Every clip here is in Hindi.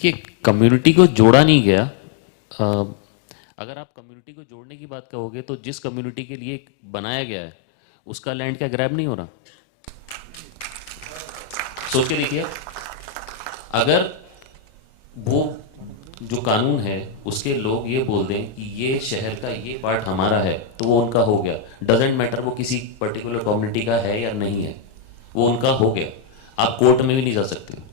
देखिए, कम्युनिटी को जोड़ा नहीं गया। अगर आप कम्युनिटी को जोड़ने की बात कहोगे तो जिस कम्युनिटी के लिए बनाया गया है उसका लैंड क्या ग्रैब नहीं हो रहा? सोच के देखिए, अगर वो जो कानून है उसके लोग ये बोल दें कि ये शहर का ये पार्ट हमारा है तो वो उनका हो गया। डजेंट मैटर वो किसी पर्टिकुलर कम्युनिटी का है या नहीं है, वो उनका हो गया। आप कोर्ट में भी नहीं जा सकते।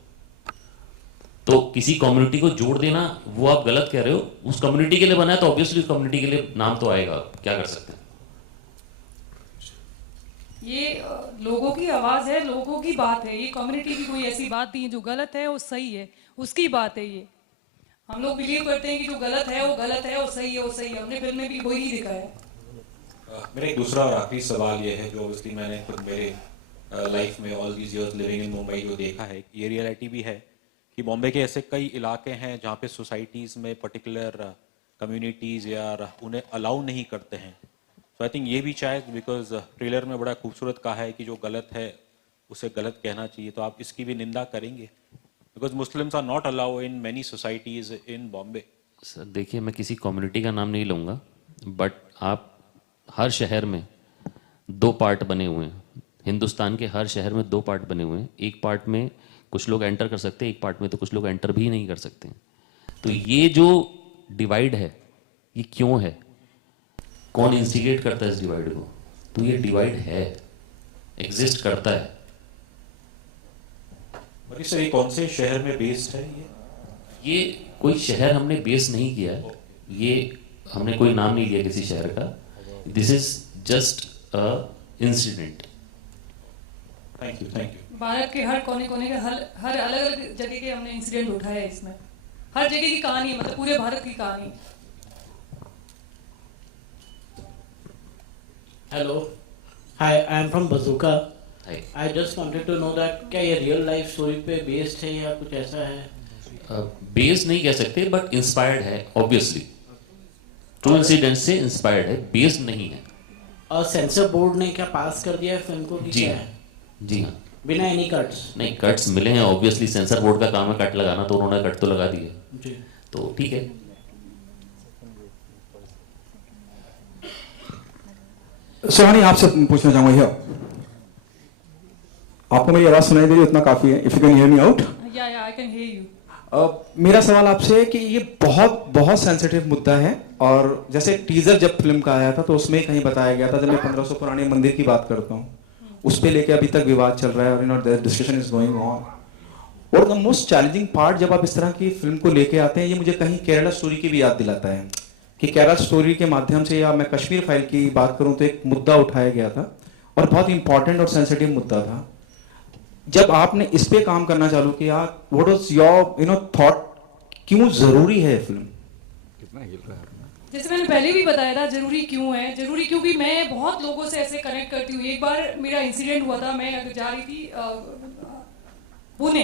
तो किसी कम्युनिटी को जोड़ देना वो आप गलत कह रहे हो। उस कम्युनिटी के लिए बना है तो ऑब्वियसली उस कम्युनिटी के लिए नाम तो आएगा, क्या कर सकते हैं। ये लोगों की आवाज है, लोगों की बात है। ये कम्युनिटी की कोई ऐसी बात नहीं है जो गलत है वो सही है, उसकी बात है। ये हम लोग बिलीव करते हैं कि जो गलत है वो गलत है और सही है वो सही है। हमने फिल्म में भी वही दिखाया। मेरा एक दूसरा और आखिरी सवाल ये है, जो ऑब्वियसली मैंने खुद मेरे लाइफ में all these years living in Mumbai जो देखा है, ये रियलिटी भी है कि बॉम्बे के ऐसे कई इलाके हैं जहाँ पे सोसाइटीज़ में पर्टिकुलर कम्युनिटीज़ या उन्हें अलाउ नहीं करते हैं। तो आई थिंक ये भी शायद बिकॉज ट्रेलर में बड़ा खूबसूरत कहा है कि जो गलत है उसे गलत कहना चाहिए, तो आप इसकी भी निंदा करेंगे? Because Muslims are not allow in many societies in Bombay. Sir देखिए, मैं किसी कम्युनिटी का नाम नहीं लूँगा, बट आप हर शहर में दो पार्ट बने हुए हैं। हिंदुस्तान के हर शहर में दो पार्ट बने हुए हैं। एक पार्ट में कुछ लोग एंटर कर सकते हैं, एक पार्ट में तो कुछ लोग एंटर भी नहीं कर सकते। तो ये जो डिवाइड है ये क्यों है? कौन इंस्टिगेट करता है इस डिवाइड को? तो ये डिवाइड है, एग्जिस्ट करता है। और सर ये कौन से शहर में बेस्ड है? ये कोई शहर हमने बेस नहीं किया है, ये हमने कोई नाम नहीं दिया किसी शहर का। This is just a incident. Thank you, thank you. Bharat के हर कोने कोने के हर अलग अलग जगह के हमने इंसिडेंट उठाए हैं इसमें। हर जगह की कहानी, मतलब पूरे भारत की कहानी। Hello, hi, I am from Bazooka. Hi. I just wanted to know that क्या ये रियल लाइफ स्टोरी पे बेस्ड है या कुछ ऐसा है? बेस नहीं कह सकते बट इंस्पायर्ड है, ऑब्वियसली ट्रू इंसिडेंट से इंस्पायर्ड है, बेस्ड नहीं है। और सेंसर बोर्ड ने क्या पास कर दिया है फिल्म को कि जी क्या हाँ, है? जी हाँ। बिना एनी कट्स? नहीं, कट्स मिले हैं, ऑब्वियसली सेंसर बोर्ड का काम है कट लगाना, तो उन्होंने कट तो लगा दिए, जी। तो ठीक है। सोहानी, आपसे पूछना चाहूंगा भैया, आपको मेरी आवाज सुनाई दे रही है? उतना काफी है। If you can hear me out. या आई कैन हियर यू। मेरा सवाल आपसे है कि ये बहुत बहुत सेंसिटिव मुद्दा है, और जैसे टीजर जब फिल्म का आया था तो उसमें कहीं बताया गया था, जब मैं 1500 पुराने मंदिर की बात करता हूँ, उस पे लेके अभी तक विवाद चल रहा है, और you know the discussion is going on. और द मोस्ट चैलेंजिंग पार्ट जब आप इस तरह की फिल्म को लेके आते हैं, ये मुझे कहीं केरला स्टोरी की भी याद दिलाता है कि केरला स्टोरी के माध्यम से, या मैं कश्मीर फाइल की बात करूं तो एक मुद्दा उठाया गया था और बहुत इंपॉर्टेंट और सेंसिटिव मुद्दा था। जब आपने इस पे काम करना चालू किया, व्हाट वाज योर थॉट, क्यों जरूरी है फिल्म? जैसे मैंने पहले भी बताया था, जरूरी क्यों है। जरूरी क्योंकि मैं बहुत लोगों से ऐसे कनेक्ट करती हूँ। एक बार मेरा इंसिडेंट हुआ था, मैं जा रही थी पुणे,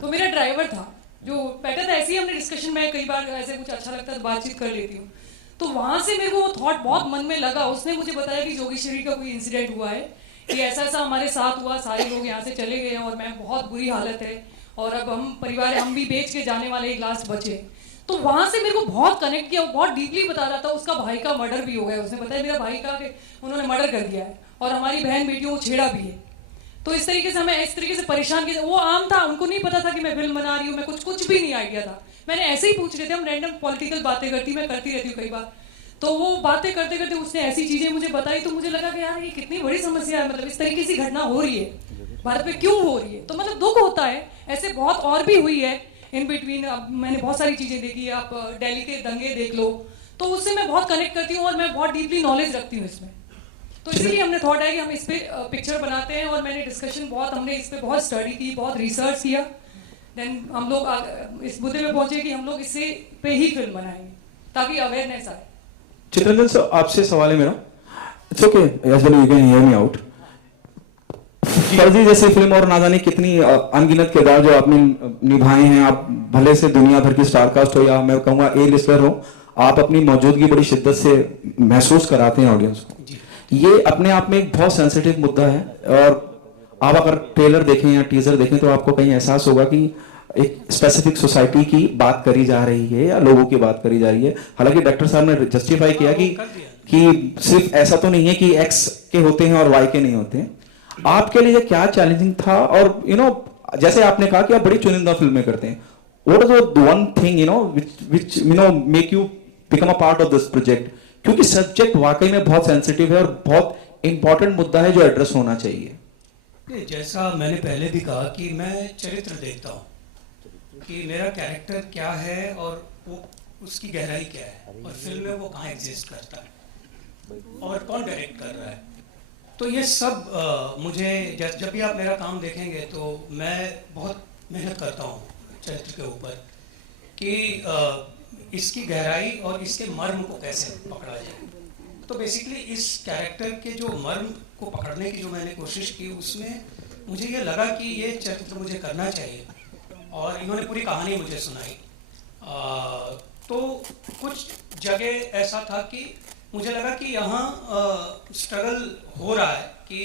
तो मेरा ड्राइवर था जो बैठा था। ऐसे ही हमने डिस्कशन में कई बार ऐसे कुछ अच्छा लगता है तो बातचीत कर लेती हूँ, तो वहां से मेरे को वो थॉट बहुत मन में लगा। उसने मुझे बताया कि जोगेश्वरी का कोई इंसिडेंट हुआ है, कि ऐसा ऐसा हमारे साथ हुआ, सारे लोग यहाँ से चले गए और मैं बहुत बुरी हालत है, और अब हम परिवार हम भी बेच के जाने वाले, एक लास्ट बचे। तो वहां से मेरे को बहुत कनेक्ट किया, बहुत डीपली बता रहा था। उसका भाई का मर्डर भी हो गया, उसने बताया मेरा भाई का उन्होंने मर्डर कर दिया है, और हमारी बहन बेटियों को छेड़ा भी है। तो इस तरीके से हमें इस तरीके से परेशान किया। वो आम था, उनको नहीं पता था कि मैं फिल्म बना रही हूँ, मैं कुछ भी नहीं आइडिया था। मैंने ऐसे ही पूछ रहे थे, हम रैंडम पॉलिटिकल बातें करती, मैं करती रहती हूँ कई बार। तो वो बातें करते करते उसने ऐसी चीजें मुझे बताई, तो मुझे लगा कि यार ये कितनी बड़ी समस्या है, मतलब इस तरीके की घटना हो रही है भारत में, क्यों हो रही है? तो मतलब दुख होता है। ऐसे बहुत और भी हुई है इन बिटवीन। अब मैंने बहुत सारी चीजें देखी है, आप दिल्ली के दंगे देख लो, तो उससे मैं बहुत कनेक्ट करती हूँ और मैं बहुत डीपली नॉलेज रखती हूँ इसमें। तो इसीलिए हमने थॉट है कि हम इस पे पिक्चर बनाते हैं, और मैंने डिस्कशन बहुत, हमने इस पे बहुत स्टडी की, बहुत रिसर्च किया। देन हम लोग इस मुद्दे पे पहुंचे कि हम लोग इससे पे ही फिल्म बनाएंगे ताकि अवेयरनेस आए। चित्रंजन सर, आपसे सवाल है मेरा। It's okay, yes you can hear me out. फर्जी जैसी फिल्म और ना जाने कितनी अनगिनत किरदार जो आपने निभाए हैं, आप भले से दुनिया भर की स्टारकास्ट हो या मैं कहूँगा ए लिस्टर हो, आप अपनी मौजूदगी बड़ी शिद्दत से महसूस कराते हैं ऑडियंस को। ये अपने आप में एक बहुत सेंसिटिव मुद्दा है, और आप अगर ट्रेलर देखें या टीजर देखें तो आपको कहीं एहसास होगा कि एक स्पेसिफिक सोसाइटी की बात करी जा रही है या लोगों की बात करी जा रही है। हालांकि डॉक्टर साहब ने जस्टिफाई किया कि सिर्फ ऐसा तो नहीं है कि एक्स के होते हैं और वाई के नहीं होते हैं। आपके लिए क्या चैलेंजिंग था? और जैसे आपने कहा कि आप बड़ी चुनिंदा फिल्में करते हैं, what is the one thing which make you become a part of this project? क्योंकि सब्जेक्ट वाकई में बहुत सेंसिटिव है और बहुत इंपॉर्टेंट मुद्दा है जो एड्रेस होना चाहिए। जैसा मैंने पहले भी कहा कि मैं चरित्र देखता हूँ कि मेरा कैरेक्टर क्या है और वो उसकी गहराई क्या है और फिल्म में वो कहाँ एग्जिस्ट करता है और कौन डायरेक्ट कर रहा है। तो ये सब मुझे जब भी आप मेरा काम देखेंगे तो मैं बहुत मेहनत करता हूँ चरित्र के ऊपर कि इसकी गहराई और इसके मर्म को कैसे पकड़ा जाए। तो बेसिकली इस कैरेक्टर के जो मर्म को पकड़ने की जो मैंने कोशिश की, उसमें मुझे ये लगा कि ये चरित्र मुझे करना चाहिए और इन्होंने पूरी कहानी मुझे सुनाई। तो कुछ जगह ऐसा था कि मुझे लगा कि यहाँ स्ट्रगल हो रहा है कि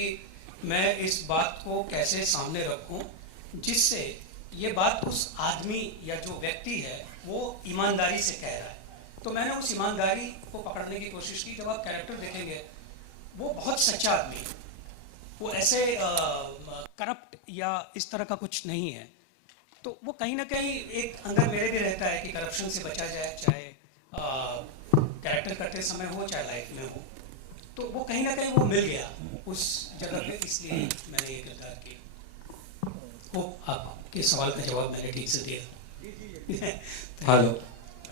मैं इस बात को कैसे सामने रखूं जिससे ये बात उस आदमी या जो व्यक्ति है वो ईमानदारी से कह रहा है। तो मैंने उस ईमानदारी को पकड़ने की कोशिश की। जब आप कैरेक्टर देखेंगे वो बहुत सच्चा आदमी है, वो ऐसे करप्ट या इस तरह का कुछ नहीं है। तो वो कहीं ना कहीं एक अंदर मेरे भी रहता है कि करप्शन से बचा जाए, चाहे कैरेक्टर करते समय हो चाहे लाइफ में हो। तो वो कहीं ना कहीं वो मिल गया उस जगह पे, इसलिए मैंने ये किरदार किया। वो आपके सवाल का जवाब मैंने ठीक से दिया।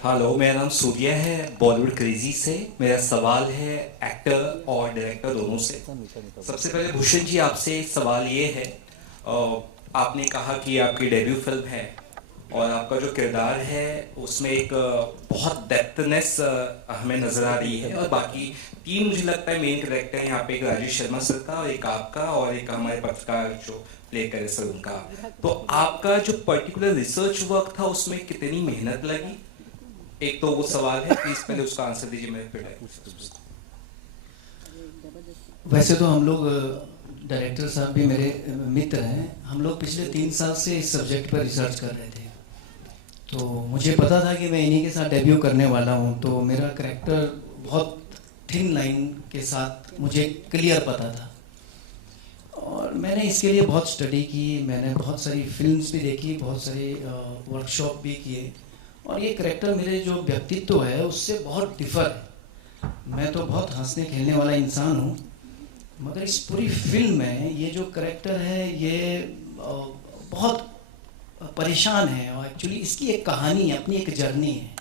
हेलो, मेरा नाम सूर्य है, बॉलीवुड क्रेजी से। मेरा सवाल है एक्टर और डायरेक्टर दोनों से। सबसे पहले भूषण जी आपसे सवाल ये है, आपने कहा कि आपकी डेब्यू फिल्म है और आपका जो किरदार है उसमें एक बहुत डेप्थनेस हमें नजर आ रही है। और बाकी तीन मुझे लगता है मेन कैरेक्टर यहाँ पे, एक राजेश शर्मा सर का और एक आपका और एक हमारे पत्रकार जो प्ले करे सर उनका। तो आपका जो पर्टिकुलर रिसर्च वर्क था उसमें कितनी मेहनत लगी? एक तो वो सवाल है, प्लीज पहले उसका आंसर दीजिए। मैं फिर वैसे तो हम लोग, डायरेक्टर साहब भी मेरे मित्र हैं, हम लोग पिछले 3 साल से इस सब्जेक्ट पर रिसर्च कर रहे थे। तो मुझे पता था कि मैं इन्हीं के साथ डेब्यू करने वाला हूँ, तो मेरा करैक्टर बहुत थिन लाइन के साथ मुझे क्लियर पता था। और मैंने इसके लिए बहुत स्टडी की, मैंने बहुत सारी फिल्म्स भी देखी, बहुत सारे वर्कशॉप भी किए। और ये करैक्टर मेरे जो व्यक्तित्व है उससे बहुत डिफर है। मैं तो बहुत हंसने खेलने वाला इंसान हूँ, मगर इस पूरी फिल्म में ये जो करैक्टर है ये बहुत परेशान है और एक्चुअली इसकी एक कहानी है, अपनी एक जर्नी है।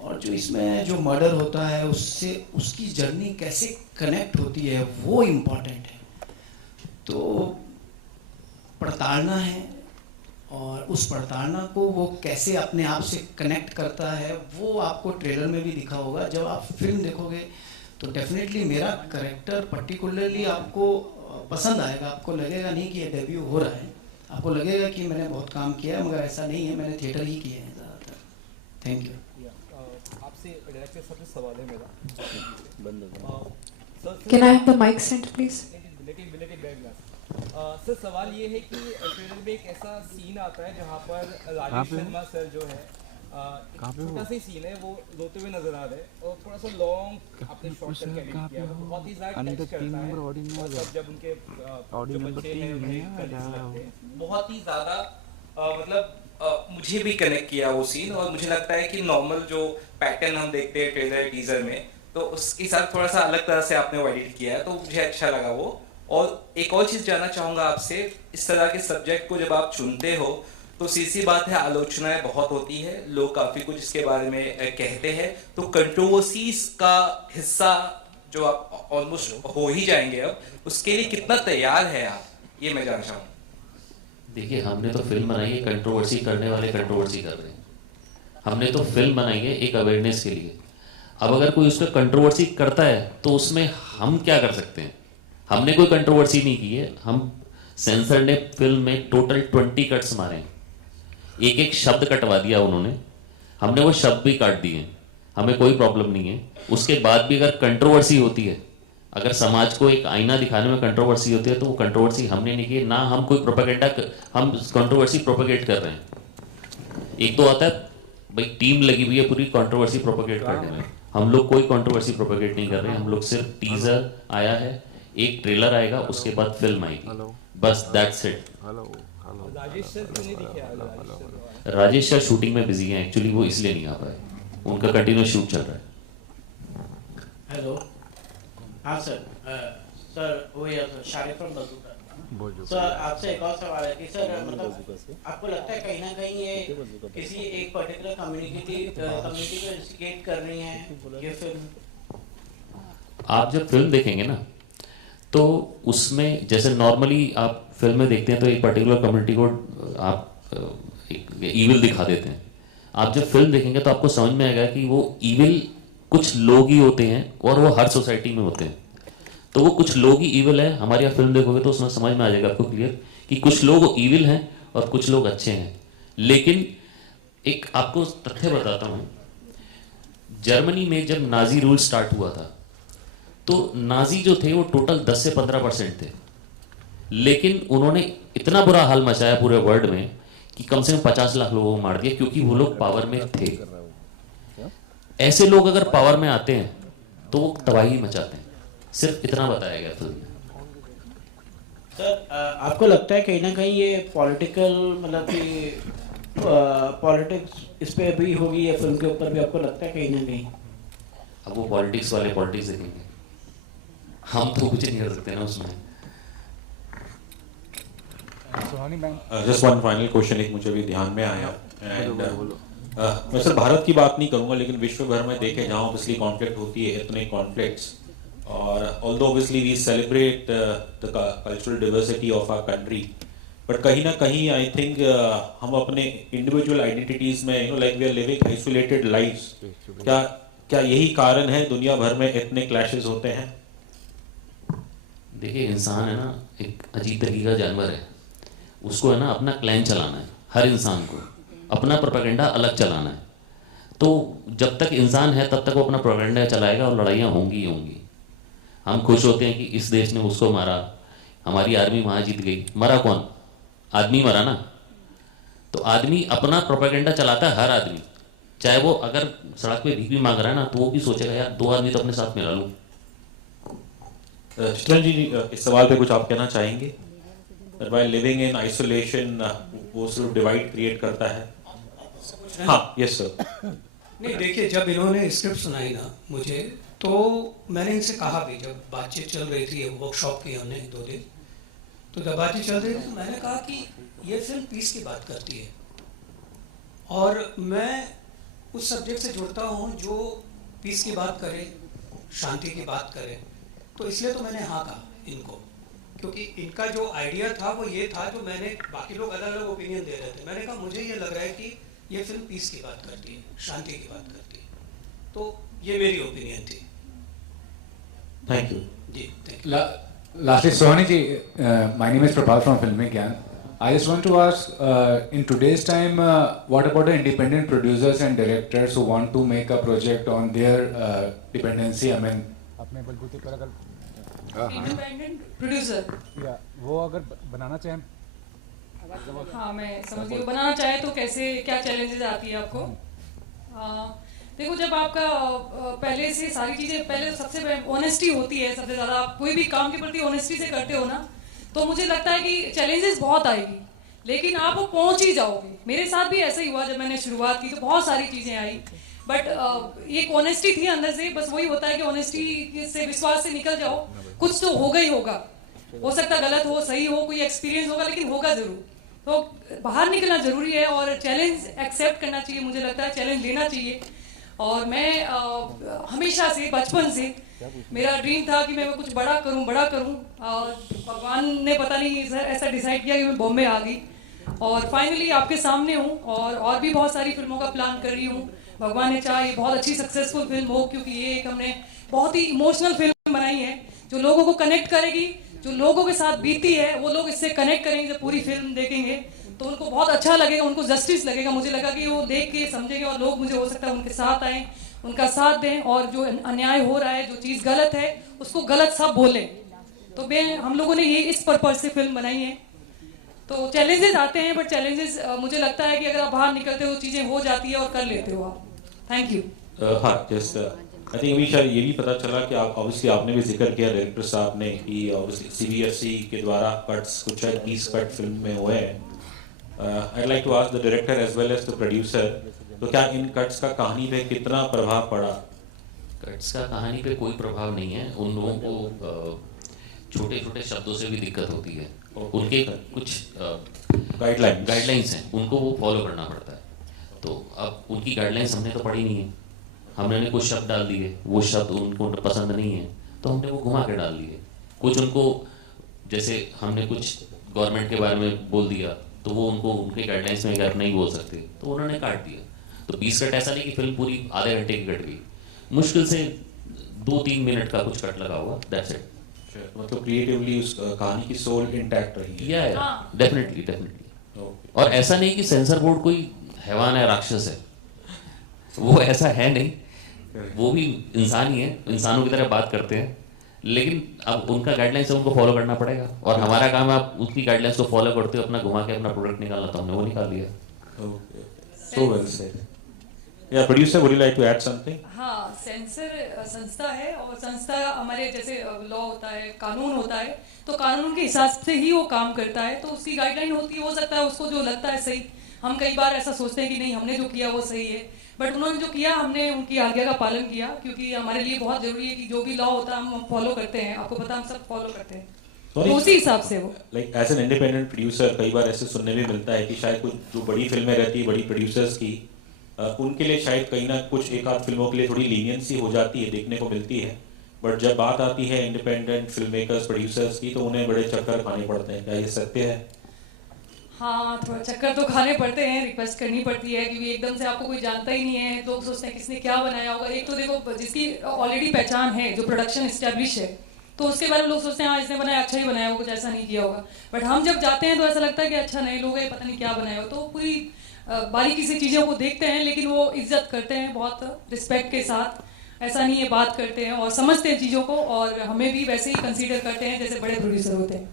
और जो इसमें जो मर्डर होता है उससे उसकी जर्नी कैसे कनेक्ट होती है वो इम्पोर्टेंट है। तो पड़ताड़ना है और उस पड़ताड़ना को वो कैसे अपने आप से कनेक्ट करता है वो आपको ट्रेलर में भी दिखा होगा। जब आप फिल्म देखोगे तो डेफिनेटली मेरा करेक्टर पर्टिकुलरली आपको पसंद आएगा। आपको लगेगा नहीं कि ये डेब्यू हो रहा है, आपको लगेगा कि मैंने बहुत काम किया है, मगर ऐसा नहीं है, मैंने थिएटर ही किए हैं ज़्यादातर। Thank you. आपसे डायरेक्टर सबसे सवाल है मेरा। Can I have the mic sent please? Sir सवाल ये है कि ट्रेलर में एक ऐसा सीन आता है जहाँ पर राजेश शर्मा सर जो है छोटा सा सीन है, वो रोते हुए नजर आ रहे हैं और थोड़ा सा लॉन्ग आपने शॉट करके एडिट किया है, बहुत ही ज्यादा टच करता है। और जब उनके जो बच्चे हैं उन्हें लगते हैं बहुत ही ज्यादा मतलब मुझे भी कनेक्ट किया वो सीन। और मुझे लगता है कि नॉर्मल जो पैटर्न हम देखते हैं ट्रेलर टीजर में, तो उसके साथ थोड़ा सा अलग तरह से आपने वो एडिट किया है, तो मुझे अच्छा लगा वो। और एक और चीज जानना चाहूंगा आपसे, इस तरह के सब्जेक्ट को जब आप चुनते हो तो सीधी बात है आलोचनाएं बहुत होती है, लोग काफी कुछ इसके बारे में कहते हैं, तो कंट्रोवर्सीज का हिस्सा जो आप ऑलमोस्ट हो ही जाएंगे अब, उसके लिए कितना तैयार है आप, ये मैं जानना चाहूंगा। देखिए, हमने तो फिल्म बनाई है, कंट्रोवर्सी करने वाले कंट्रोवर्सी कर रहे हैं। हमने तो फिल्म बनाई है एक अवेयरनेस के लिए। अब अगर कोई उस पर कंट्रोवर्सी करता है तो उसमें हम क्या कर सकते हैं? हमने कोई कंट्रोवर्सी नहीं की है। हम सेंसर ने फिल्म में टोटल 20 कट्स मारे हैं, एक एक शब्द कटवा दिया उन्होंने, हमने वो शब्द भी काट दिए, हमें कोई प्रॉब्लम नहीं है। उसके बाद भी अगर कंट्रोवर्सी होती है, अगर समाज को एक आईना दिखाने में कंट्रोवर्सी होती है, तो वो कंट्रोवर्सी हमने नहीं की, ना हम कोई प्रोपेगेंडा, हम कंट्रोवर्सी प्रोपेगेट कर रहे हैं। एक तो आता है भाई टीम लगी हुई है पूरी कंट्रोवर्सी प्रोपेगेट करने में, हम लोग कोई कंट्रोवर्सी प्रोपेगेट नहीं कर रहे हैं, हम लोग सिर्फ टीजर आया है, एक ट्रेलर आएगा, उसके बाद फिल्म आएगी, बस दैट्स इट। राजेश सर क्यों नहीं दिखे आज? राजेश सर शूटिंग में बिजी हैं एक्चुअली, वो इसलिए नहीं आ पाए, उनका कंटिन्यूस शूट चल रहा है। हेलो, हाँ सर, सर वो शारिफ फ्रॉम बजूका। सर आपसे एक और सवाल है कि सर मतलब आपको लगता है कहीं ना कहीं ये किसी एक पर्टिकुलर कम्युनिटी को इंस्टिगेट कर रही है ये फिल्म? आप जब फिल्म देखेंगे ना तो उसमें जैसे नॉर्मली आप फिल्म में देखते हैं तो एक पर्टिकुलर कम्युनिटी को आप एक ईविल दिखा देते हैं, आप जब फिल्म देखेंगे तो आपको समझ में आएगा कि वो ईविल कुछ लोग ही होते हैं और वो हर सोसाइटी में होते हैं, तो वो कुछ लोग ही ईविल है। हमारी आप फिल्म देखोगे तो उसमें समझ में आ जाएगा आपको क्लियर कि कुछ लोग ईविल हैं और कुछ लोग अच्छे हैं। लेकिन एक आपको तथ्य बताता हूँ, जर्मनी में जब नाजी रूल स्टार्ट हुआ था तो नाजी जो थे वो टोटल 10 से 15% थे, लेकिन उन्होंने इतना बुरा हाल मचाया पूरे वर्ल्ड में कि कम से कम 50 लाख लोगों को मार दिया, क्योंकि वो लोग पावर में थे। ऐसे लोग अगर पावर में आते हैं तो वो तबाही मचाते हैं, सिर्फ इतना बताया गया फिल्म में। सर आपको लगता है कहीं ना कहीं ये पॉलिटिकल मतलब कि पॉलिटिक्स इस पे भी होगी या फिल्म के ऊपर भी, आपको लगता है कहीं ना कहीं? अब वो पॉलिटिक्स वाले पॉलिटिक्स देखेंगे, हम तो कुछ नहीं कर सकते ना उसमें। जस्ट वन फाइनल क्वेश्चन एक मुझे भी ध्यान में आया, एंड मैं सिर्फ भारत की बात नहीं करूंगा लेकिन विश्व भर में देखे जहाँ ऑब्वियसली कॉन्फ्लिक्ट होती है, इतने कॉन्फ्लिक्ट्स, और although obviously we celebrate the cultural diversity of our country, but कहीं ना कहीं आई थिंक हम अपने इंडिविजुअल आइडेंटिटीज में like we are living isolated lives, क्या यही कारण है दुनिया भर में इतने क्लैशेस होते हैं? देखिए इंसान है ना एक अजीब तरीके का जानवर है, उसको है ना अपना क्लैन चलाना है, हर इंसान को अपना प्रोपेगेंडा अलग चलाना है, तो जब तक इंसान है तब तक वो अपना प्रोपेगेंडा चलाएगा और लड़ाइयाँ होंगी ही होंगी। हम खुश होते हैं कि इस देश ने उसको मारा, हमारी आर्मी वहाँ जीत गई, मरा कौन? आदमी मरा ना। तो आदमी अपना प्रोपेगेंडा चलाता है, हर आदमी, चाहे वो अगर सड़क पे भीख भी मांग रहा है ना तो वो भी सोचेगा यार 2 आदमी तो अपने साथ मिला लूँ। चित्रण जी इस सवाल पे कुछ आप कहना चाहेंगे? While living in isolation वो सिर्फ डिवाइड क्रिएट करता है। हाँ, यस सर। नहीं देखिए, जब इन्होंने स्क्रिप्ट सुनाई ना मुझे, तो मैंने इनसे कहा भी, जब बातचीत चल रही थी, वर्कशॉप की हमने 2 दिन, तो जब बातचीत चल रही थी तो मैंने कहा कि ये फिल्म पीस की बात करती है और मैं उस सब्जेक्ट से जुड़ता हूँ जो पीस की बात करे, शांति की बात करे, तो इसलिए तो मैंने हाँ कहा इनको, क्योंकि इनका जो आइडिया था वो ये था, जो मैंने, बाकी लोग अलग अलग ओपिनियन दे रहे थे, मैंने कहा मुझे ये लग रहा है कि ये फिल्म पीस की बात करती है, शांति की बात करती है, तो ये मेरी ओपिनियन थी। Thank you ji, thank you. Lastly, Sohani ji, my name is Prabhal from Filmic Gyan. I just want to ask, in today's time, what about the independent producers and directors who want to make a project on their dependency? I mean, अपने बलबूते पर अगर इंडिपेंडेंट प्रोड्यूसर, या वो अगर बनाना चाहें, हाँ मैं समझ गई, बनाना चाहे तो कैसे, क्या चैलेंजेस आती है आपको? देखो, जब आपका पहले से सारी चीज़ें, पहले सबसे ऑनेस्टी होती है सबसे ज़्यादा, आप कोई भी काम के प्रति ऑनेस्टी से करते हो ना, तो मुझे लगता है कि चैलेंजेस बहुत आएगी, लेकिन आप वो पहुंच ही जाओगे। मेरे साथ भी ऐसा ही हुआ, जब मैंने शुरुआत की तो बहुत सारी चीज़ें आई, बट एक ऑनेस्टी थी अंदर से, बस वही होता है कि ऑनेस्टी से, विश्वास से निकल जाओ, कुछ तो होगा ही होगा, हो सकता गलत हो, सही हो, कोई एक्सपीरियंस होगा, लेकिन होगा ज़रूर। तो बाहर निकलना ज़रूरी है और चैलेंज एक्सेप्ट करना चाहिए, मुझे लगता है चैलेंज लेना चाहिए। और मैं हमेशा से, बचपन से मेरा ड्रीम था कि मैं कुछ बड़ा करूं, बड़ा करूं, और भगवान ने पता नहीं ऐसा डिसाइड किया कि मैं बॉम्बे आ गई और फाइनली आपके सामने हूं, और भी बहुत सारी फिल्मों का प्लान कर रही हूं। भगवान ने चाहा ये बहुत अच्छी सक्सेसफुल फिल्म हो, क्योंकि ये एक हमने बहुत ही इमोशनल फिल्म बनाई है जो लोगों को कनेक्ट करेगी, जो लोगों के साथ बीती है वो लोग इससे कनेक्ट करेंगे, जब पूरी फिल्म देखेंगे तो उनको बहुत अच्छा लगेगा, उनको जस्टिस लगेगा। मुझे लगा कि वो देख के समझेंगे और लोग, मुझे हो सकता है उनके साथ आए, उनका साथ दें, और जो अन्याय हो रहा है, जो चीज़ गलत है उसको गलत सब बोलें। तो हम लोगों ने ये इस पर्पज से फिल्म बनाई है। तो चैलेंजेस आते हैं, बट चैलेंजेस मुझे लगता है कि अगर आप बाहर निकलते हो चीज़ें हो जाती है और कर लेते हो आप। Thank you. हाँ, जस्ट आई थिंक अभी शायद ये भी पता चला कि आप ऑब्वियसली आपने भी जिक्र किया डायरेक्टर साहब ने कि ऑब्वियसली CBFC के द्वारा कट्स कुछ शायद 20 कट फिल्म में हुए हैं। I like to ask the director as well as the producer, तो क्या इन कट्स का कहानी पे कितना प्रभाव पड़ा? कट्स का कहानी पे कोई प्रभाव नहीं है। उन लोगों को छोटे छोटे शब्दों से भी दिक्कत होती है, उनके कुछ गाइडलाइंस हैं, उनको वो फॉलो करना पड़ता है। तो अब उनकी गाइडलाइंस हमने तो पढ़ी नहीं है, हमने कुछ शब्द डाल दिए, वो शब्द उनको पसंद नहीं है तो हमने वो घुमा के डाल दिए। कुछ उनको, जैसे हमने कुछ गवर्नमेंट के बारे में बोल दिया तो वो उनको उनके गाइडलाइंस में अगर नहीं बोल सकते तो उन्होंने काट दिया। तो 20 कट ऐसा नहीं कि फिल्म पूरी आधे घंटे की कट गई, मुश्किल से 2-3 मिनट का कुछ कट लगा हुआ, दैट्स इट। मतलब क्रिएटिवली उस कहानी की सोल इंटैक्ट रही है। या डेफिनेटली। और ऐसा नहीं कि सेंसर बोर्ड कोई हैवान है, राक्षस है, वो ऐसा है नहीं, वो भी इंसान ही है, इंसानों की तरह बात करते हैं, लेकिन अब उनका गाइडलाइंस है, उनको फॉलो करना पड़ेगा। और हमारा काम है आप उनकी गाइडलाइंस को फॉलो करते हो, अपना घुमा के अपना प्रोडक्ट निकालना, तो हमने वो निकाल दिया। So well said. Yeah, producer, would you like to add something? हाँ, सेंसर संस्था है और संस्था हमारे जैसे लॉ होता है, कानून होता है, तो कानून के हिसाब से ही वो काम करता है। तो उसकी गाइडलाइन होती है, हो सकता है उसको जो लगता है सही, हम कई बार ऐसा सोचते हैं कि नहीं हमने जो किया वो सही है, बट उन्होंने जो किया हमने उनकी आज्ञा का पालन किया, क्योंकि हमारे लिए बहुत जरूरी है कि जो भी लॉ होता है हम फॉलो करते हैं। आपको पता हम सब फॉलो करते हैं, तो उसी हिसाब से वो like as an independent producer कई बार ऐसे सुनने में मिलता है कि शायद कुछ जो बड़ी फिल्में रहती है बड़ी प्रोड्यूसर्स की, उनके लिए शायद कहीं ना कुछ एक आध फिल्मों के लिए थोड़ी लीनियंसी हो जाती है, देखने को मिलती है, बट जब बात आती है इंडिपेंडेंट फिल्म मेकर्स प्रोड्यूसर्स की तो उन्हें बड़े चक्कर खाने पड़ते हैं। क्या ये सत्य है? हाँ, थोड़ा चक्कर तो खाने पड़ते हैं, रिक्वेस्ट करनी पड़ती है, क्योंकि एकदम से आपको कोई जानता ही नहीं है, लोग सोचते हैं किसने क्या बनाया होगा। एक तो देखो जिसकी ऑलरेडी पहचान है, जो प्रोडक्शन एस्टेब्लिश है, तो उसके बारे में लोग सोचते हैं हाँ इसने बनाया, अच्छा ही बनाया होगा, कुछ ऐसा नहीं किया होगा। बट हम जब जाते हैं तो ऐसा लगता है कि अच्छा नए लोग हैं, पता नहीं क्या बनाया हो। तो पूरी बारीकी से चीज़ों को देखते हैं, लेकिन वो इज्जत करते हैं बहुत रिस्पेक्ट के साथ, ऐसा नहीं है, बात करते हैं और समझते हैं चीज़ों को, और हमें भी वैसे ही कंसीडर करते हैं जैसे बड़े प्रोड्यूसर होते हैं।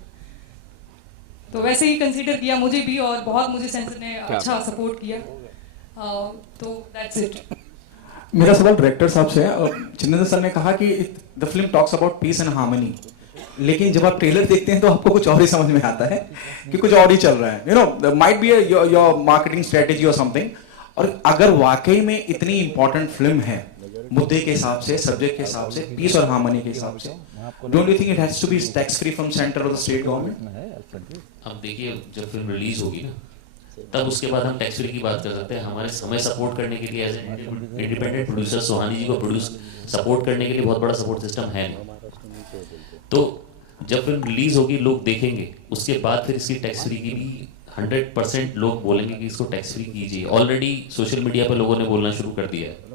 तो वैसे ही कंसीडर किया मुझे भी, और बहुत मुझे सेंसर ने अच्छा सपोर्ट किया। तो दैट्स इट। मेरा सवाल डायरेक्टर साहब से है। चिन्नद सर ने कहा कि the film talks about piece and harmony, लेकिन जब आप ट्रेलर देखते हैं तो आपको कुछ और ही समझ में आता है कि कुछ और ही चल रहा है। You know, might be your marketing strategy और समथिंग। और अगर वाकई में इतनी इंपॉर्टेंट फिल्म है मुद्दे के हिसाब से, सब्जेक्ट के हिसाब से, पीस और हार्मनी के हिसाब से, don't you think it has to be tax free from centre और द स्टेट गवर्नमेंट? अब देखिए, जब फिल्म रिलीज होगी ना, तब उसके बाद हम टैक्स फ्री की बात कर सकते हैं। हमें सपोर्ट करने के लिए एज इंडिपेंडेंट प्रोड्यूसर सोहानी जी को सपोर्ट करने के लिए बहुत बड़ा सपोर्ट सिस्टम है नहीं। तो जब फिल्म रिलीज होगी, लोग देखेंगे, उसके बाद फिर इसकी टैक्स फ्री की भी 100% लोग बोलेंगे कि इसको टैक्स फ्री कीजिए। ऑलरेडी सोशल मीडिया पर लोगों ने बोलना शुरू कर दिया है।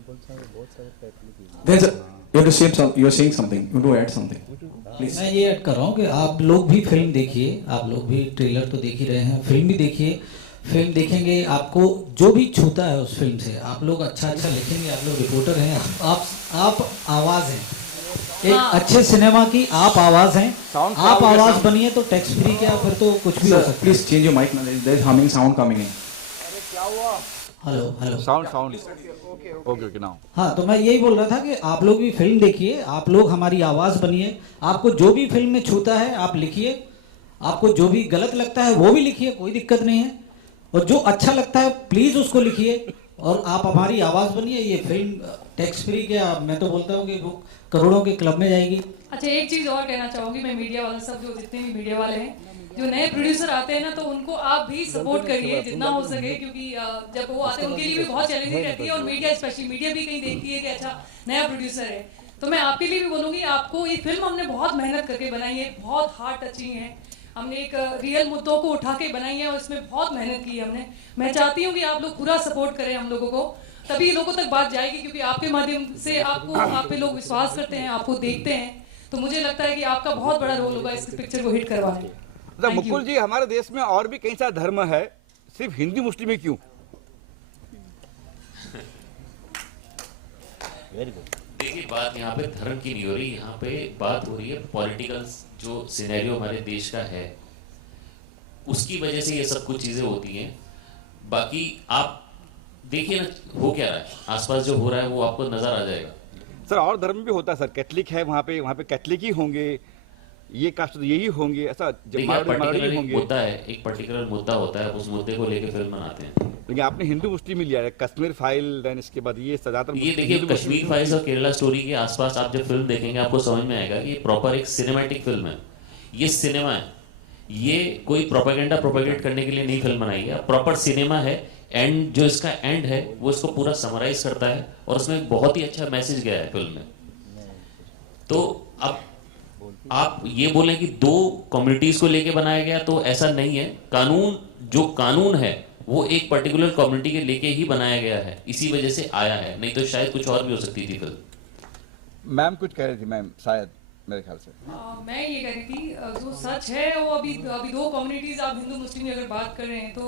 मैं ये ऐड कर रहा हूँ कि आप लोग भी फिल्म देखिए, आप लोग भी ट्रेलर तो देख ही रहे हैं, फिल्म भी देखिए। फिल्म देखेंगे, आपको जो भी छूता है उस फिल्म से, आप लोग अच्छा लिखेंगे। आप लोग रिपोर्टर हैं, आप आवाज़ हैं, एक अच्छे सिनेमा की आप आवाज़ हैं। आप आवाज़ बनिए तो टैक्स फ्री क्या, फिर तो कुछ भी हो सकता है। Please change your mic, there is humming sound coming in. Hello sound okay now. हाँ, तो मैं यही बोल रहा था कि आप लोग भी फिल्म देखिए, आप लोग हमारी आवाज़ बनिए। आपको जो भी फिल्म में छूता है आप लिखिए, आपको जो भी गलत लगता है वो भी लिखिए, कोई दिक्कत नहीं है। और जो अच्छा लगता है प्लीज़ उसको लिखिए, और आप हमारी आवाज़ बनिए। ये फिल्म टैक्स फ्री क्या, मैं तो बोलता हूँ कि वो करोड़ों के क्लब में जाएगी। अच्छा, एक चीज़ और कहना चाहूँगी मैं, मीडिया वाले सब, जो जितने भी मीडिया वाले हैं, जो नए प्रोड्यूसर आते हैं ना, तो उनको आप भी सपोर्ट करिए जितना हो सके, क्योंकि जब वो आते हैं उनके लिए भी बहुत चैलेंजिंग रहती है। और मीडिया, स्पेशली मीडिया भी कहीं देखती है कि अच्छा नया प्रोड्यूसर है, तो मैं आपके लिए भी बोलूँगी, आपको ये फिल्म हमने बहुत मेहनत करके बनाई है, बहुत हार्ट टचिंग है। हमने एक रियल मुद्दों को उठा के बनाई है और इसमें बहुत मेहनत की है हमने। मैं चाहती हूँ कि आप लोग पूरा सपोर्ट करें हम लोगों को, तभी लोगों तक बात जाएगी, क्योंकि आपके माध्यम से आप पे लोग विश्वास करते हैं, आपको देखते हैं। तो मुझे लगता है कि आपका बहुत बड़ा रोल होगा इस पिक्चर को हिट करवाने में। मुकुल जी, हमारे देश में और भी कई सारे धर्म है, सिर्फ हिंदू मुस्लिम ही क्यों? देखिए, बात यहाँ पे धर्म की नहीं हो रही, यहाँ पे बात हो रही है पॉलिटिकल जो सिनेरियो हमारे देश का है, उसकी वजह से ये सब कुछ चीज़ें होती हैं। बाकी आप देखिए ना हो क्या रहा है आसपास, जो हो रहा है वो आपको नज़र आ जाएगा। सर और धर्म भी होता है सर, कैथलिक है वहाँ पे कैथलिक ही होंगे, ये कास्ट तो यही होंगे, ऐसा पर्टिकुलर मुद्दा है, एक पर्टिकुलर मुद्दा होता है, उस मुद्दे को लेकर फिल्म बनाते हैं। लेकिन आपने हिंदू मुस्लिम लिया है, कश्मीर फाइल, देन इसके बाद ये ज्यादातर ये देखिए कश्मीर फाइल्स और केरला स्टोरी के आसपास आप जब फिल्म देखेंगे आपको समझ में आएगा कि ये प्रॉपर एक सिनेमैटिक फिल्म है, ये सिनेमा है, ये कोई प्रोपेगेट करने के लिए नहीं फिल्म बनाई है, प्रॉपर सिनेमा है। एंड जो इसका एंड है वो इसको पूरा समराइज करता है और उसमें एक बहुत ही अच्छा मैसेज गया है फिल्म में। तो अब आप ये बोलें कि दो कम्युनिटीज को लेके बनाया गया, तो ऐसा नहीं है। कानून जो कानून है वो एक पर्टिकुलर कम्युनिटी के लेके ही बनाया गया है, इसी वजह से आया है, नहीं तो शायद कुछ और भी हो सकती थी फिल्म। मैम कुछ कह रही थी मैम, शायद मेरे ख्याल से मैं ये कह रही थी जो सच है वो अभी दो कम्युनिटीज, आप हिंदू मुस्लिम की अगर बात कर रहे हैं तो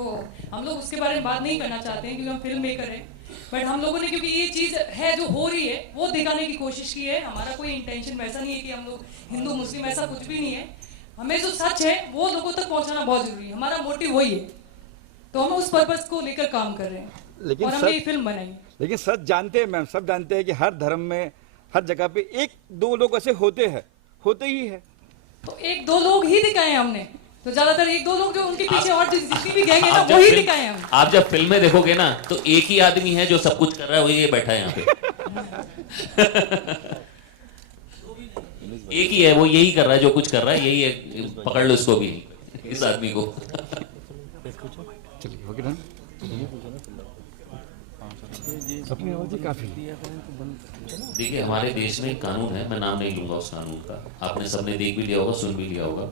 हम लोग उसके बारे में बात नहीं करना चाहते हैं क्योंकि हम फिल्म मेकर हैं। बट हम लोगों ने क्योंकि ये चीज़ है जो हो रही है वो दिखाने की कोशिश की है। हमारा कोई इंटेंशन वैसा नहीं है कि हम लोग हिंदू मुस्लिम, ऐसा कुछ भी नहीं है। हमें जो सच है वो लोगों तक पहुंचाना बहुत जरूरी है, हमारा मोटिव वही है, तो हम उस पर्पस को लेकर काम कर रहे हैं और हमने ये फिल्म बनाई। लेकिन सच जानते हैं मैम, सब जानते हैं कि हर धर्म में हर जगह पे एक दो लोग ऐसे होते ही है। तो एक दो लोग ही दिखाए हमने, तो ज्यादातर एक दो लोग जो उनके पीछे और जितनी भी गैंग है ना वही दिखाए हम। आप जब फिल्में देखोगे ना तो एक ही आदमी है जो सब कुछ कर रहा है, वही ये बैठा है यहाँ पे एक ही है, वो यही कर रहा है जो कुछ कर रहा है, यही है, पकड़ लो इसको भी, इस आदमी को। देखिए हमारे देश में एक कानून है, मैं नाम नहीं लूंगा उस कानून का, आपने सबने देख भी लिया होगा, सुन भी लिया होगा।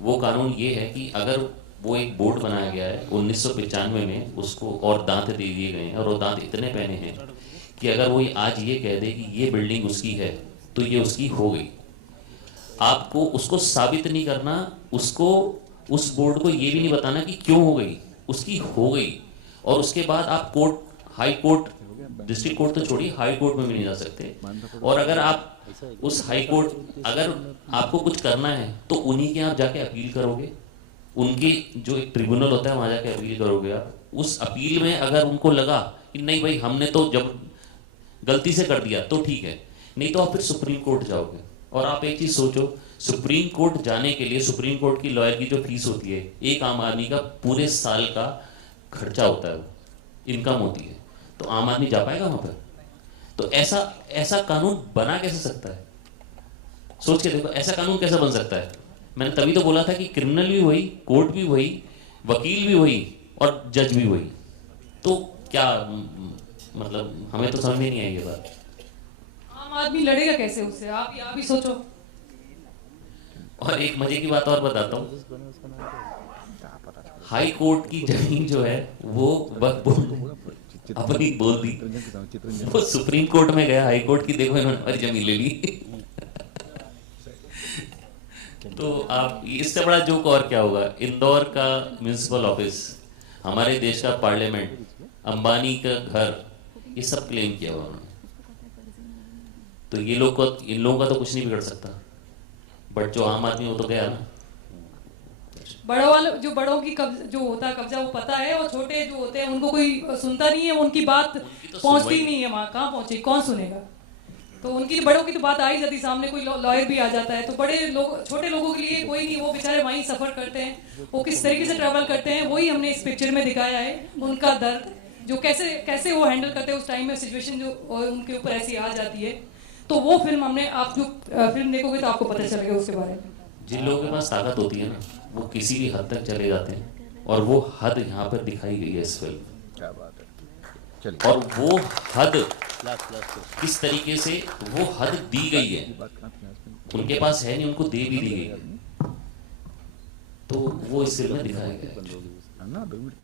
वो कानून ये है कि अगर वो एक बोर्ड बनाया गया है 1995 में, उसको और दांत दे दिए गए हैं और वो दांत इतने पहने हैं कि अगर वो आज ये कह दे कि ये बिल्डिंग उसकी है तो ये उसकी हो गई। आपको उसको साबित नहीं करना, उसको उस बोर्ड को ये भी नहीं बताना कि क्यों हो गई, उसकी हो गई। और उसके बाद आप court, high court, district court तो छोड़िए, हाई कोर्ट में भी नहीं जा सकते। और अगर आप उस हाई कोर्ट, अगर आपको कुछ करना है तो उन्हीं के आप जाके अपील करोगे, उनकी जो एक ट्रिब्यूनल होता है वहाँ जाके अपील करोगे आप। उस अपील में अगर उनको लगा कि नहीं भाई हमने तो जब गलती से कर दिया तो ठीक है, नहीं तो आप फिर सुप्रीम कोर्ट जाओगे। और आप एक चीज़ सोचो, सुप्रीम कोर्ट जाने के लिए सुप्रीम कोर्ट की लॉयर की जो फीस होती है, एक आम आदमी का पूरे साल का खर्चा होता है, वो इनकम होती है, तो आम आदमी जा पाएगा वहाँ पर? तो ऐसा कानून बना कैसे सकता है? सोच के देखो, ऐसा कानून कैसे बन सकता है? मैंने तभी तो बोला था कि क्रिमिनल भी वही, कोर्ट भी वही, वकील भी वही और जज भी वही। तो क्या मतलब हमें तो समझ में नहीं आई ये बात। आम आदमी लड़ेगा कैसे उससे, आप ही सोचो। और एक मजे की बात और बताता हूँ, हाई कोर्ट की जमीन जो है वो अपनी बोल दी, वो सुप्रीम कोर्ट में गया, हाई कोर्ट की देखो इन्होंने हमारी जमीन ले ली तो आप इससे बड़ा जोक और क्या होगा? इंदौर का म्युनिसिपल ऑफिस, हमारे देश का पार्लियामेंट, अंबानी का घर, ये सब क्लेम किया हुआ उन्होंने। तो ये लोग को, इन लोगों का तो कुछ नहीं बिगड़ सकता, बट जो आम आदमी वो तो गया ना। बड़ों वाले जो बड़ों की जो होता है कब्जा वो पता है, और छोटे जो होते हैं उनको कोई सुनता नहीं है, उनकी बात पहुंचती नहीं है वहाँ, कहाँ पहुंचे, कौन सुनेगा? तो उनकी बड़ों की तो बात आ ही जाती, सामने कोई लॉयर भी आ जाता है, तो बड़े लोग, छोटे लोगों के लिए कोई नहीं, वो बेचारे वहीं सफर करते हैं, वो किस तरीके से ट्रैवल करते हैं वही हमने इस पिक्चर में दिखाया है। उनका दर्द जो कैसे वो हैंडल करते हैं उस टाइम में, सिचुएशन जो उनके ऊपर ऐसी आ जाती है, तो वो फिल्म हमने, आप जो फिल्म देखोगे तो आपको पता चलेगा उसके बारे में। जिन लोगों के पास ताकत होती है ना, वो किसी भी हद तक चले जाते हैं, और वो हद यहाँ पर दिखाई गई है इस फिल्म। क्या बात है। और वो हद किस तरीके से वो हद दी गई है, उनके पास है नहीं, उनको दे भी दी गई, तो वो इस फिल्म में दिखाया गया है।